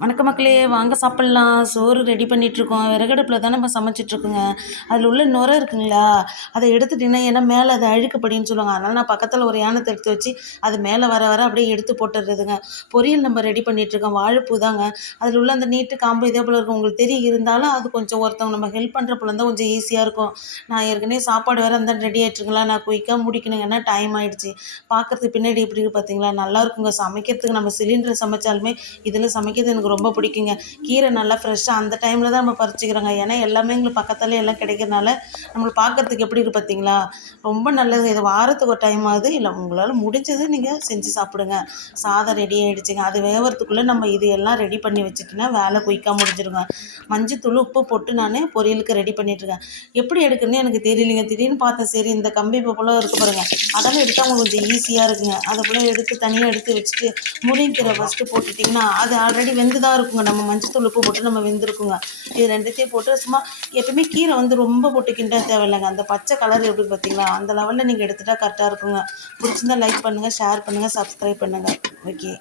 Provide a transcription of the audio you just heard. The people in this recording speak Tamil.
வணக்க மக்களே, வாங்க சாப்பிட்லாம். சோறு ரெடி பண்ணிகிட்ருக்கோம். விறகடுப்பில் தான் நம்ம சமைச்சிட்ருக்கோங்க. அதில் உள்ள நுரை இருக்குங்களா, அதை எடுத்துட்டிங்கன்னா ஏன்னா மேலே அது அழுக்குப்படின்னு சொல்லுவாங்க. அதனால் நான் பக்கத்தில் ஒரு யானத்தை எடுத்து வச்சு அது மேலே வர வர அப்படியே எடுத்து போட்டுடுறதுங்க. பொரியல் நம்ம ரெடி பண்ணிகிட்ருக்கோம். வாழைப்பூ தாங்க. அதில் உள்ள அந்த நீட்டு காம்பு இதே போல் இருக்கும் உங்களுக்கு தெரியும். இருந்தாலும் அது கொஞ்சம் ஒருத்தவங்க நம்ம ஹெல்ப் பண்ணுற போல இருந்தால் கொஞ்சம் ஈஸியாக இருக்கும். நான் ஏற்கனவே சாப்பாடு வேறு இருந்தால் ரெடி ஆகிட்ருங்களா, நான் குயிக்காக முடிக்கணுங்க. ஏன்னா டைம் ஆகிடுச்சு. பார்க்குறதுக்கு பின்னாடி எப்படி இருக்குது பார்த்தீங்களா, நல்லா இருக்குங்க. சமைக்கிறதுக்கு நம்ம சிலிண்டர் சமைச்சாலுமே இதில் சமைக்கிறது எனக்கு ரொம்ப பிடிக்குங்க. கீரை நல்லா ஃப்ரெஷ்ஷாக அந்த டைமில் தான் நம்ம பறிச்சுக்கிறோங்க. ஏன்னா எல்லாமே எங்களுக்கு பக்கத்துலேயே எல்லாம் கிடைக்கிறனால நம்மளுக்கு பார்க்குறதுக்கு எப்படி இருக்குது பார்த்தீங்களா, ரொம்ப நல்லது. இது வாரத்துக்கு ஒரு டைம் ஆகுது. இல்லை உங்களால் முடிஞ்சது நீங்கள் செஞ்சு சாப்பிடுங்க. சாதம் ரெடி ஆகிடுச்சுங்க. அது வேகிறதுக்குள்ளே நம்ம இது எல்லாம் ரெடி பண்ணி வச்சுட்டுனா வேலை குயிக்காக முடிஞ்சிருங்க. மஞ்சத்தூள் உப்பு போட்டு நான் பொரியலுக்கு ரெடி பண்ணிட்டுருக்கேன். எப்படி எடுக்குன்னு எனக்கு தெரியலைங்க. திடீர்னு பார்த்தேன், சரி இந்த கம்பி போல் இருக்குது பாருங்கள், அதெல்லாம் எடுத்தால் உங்களுக்கு கொஞ்சம் ஈஸியாக இருக்குங்க. அதை போல் எடுத்து தனியாக எடுத்து வச்சுட்டு முருங்கீரை ஃபஸ்ட்டு போட்டுட்டிங்கன்னா அது ஆல்ரெடி வெந்து தான் இருக்குங்க. நம்ம மஞ்சத்தூள் உப்பு போட்டு நம்ம வெந்திருக்குங்க. இது ரெண்டுத்தையும் போட்டு சும்மா எப்பவுமே கீரை வந்து ரொம்ப போட்டு கிண்ட தேவையில்லைங்க. அந்த பச்சை கலர் எப்படி பார்த்தீங்களா, அந்த லெவலில் நீங்கள் எடுத்துகிட்டா கரெக்டாக இருக்குங்க. பிடிச்சிருந்தா லைக் பண்ணுங்கள், ஷேர் பண்ணுங்கள், சப்ஸ்கிரைப் பண்ணுங்கள். ஓகே.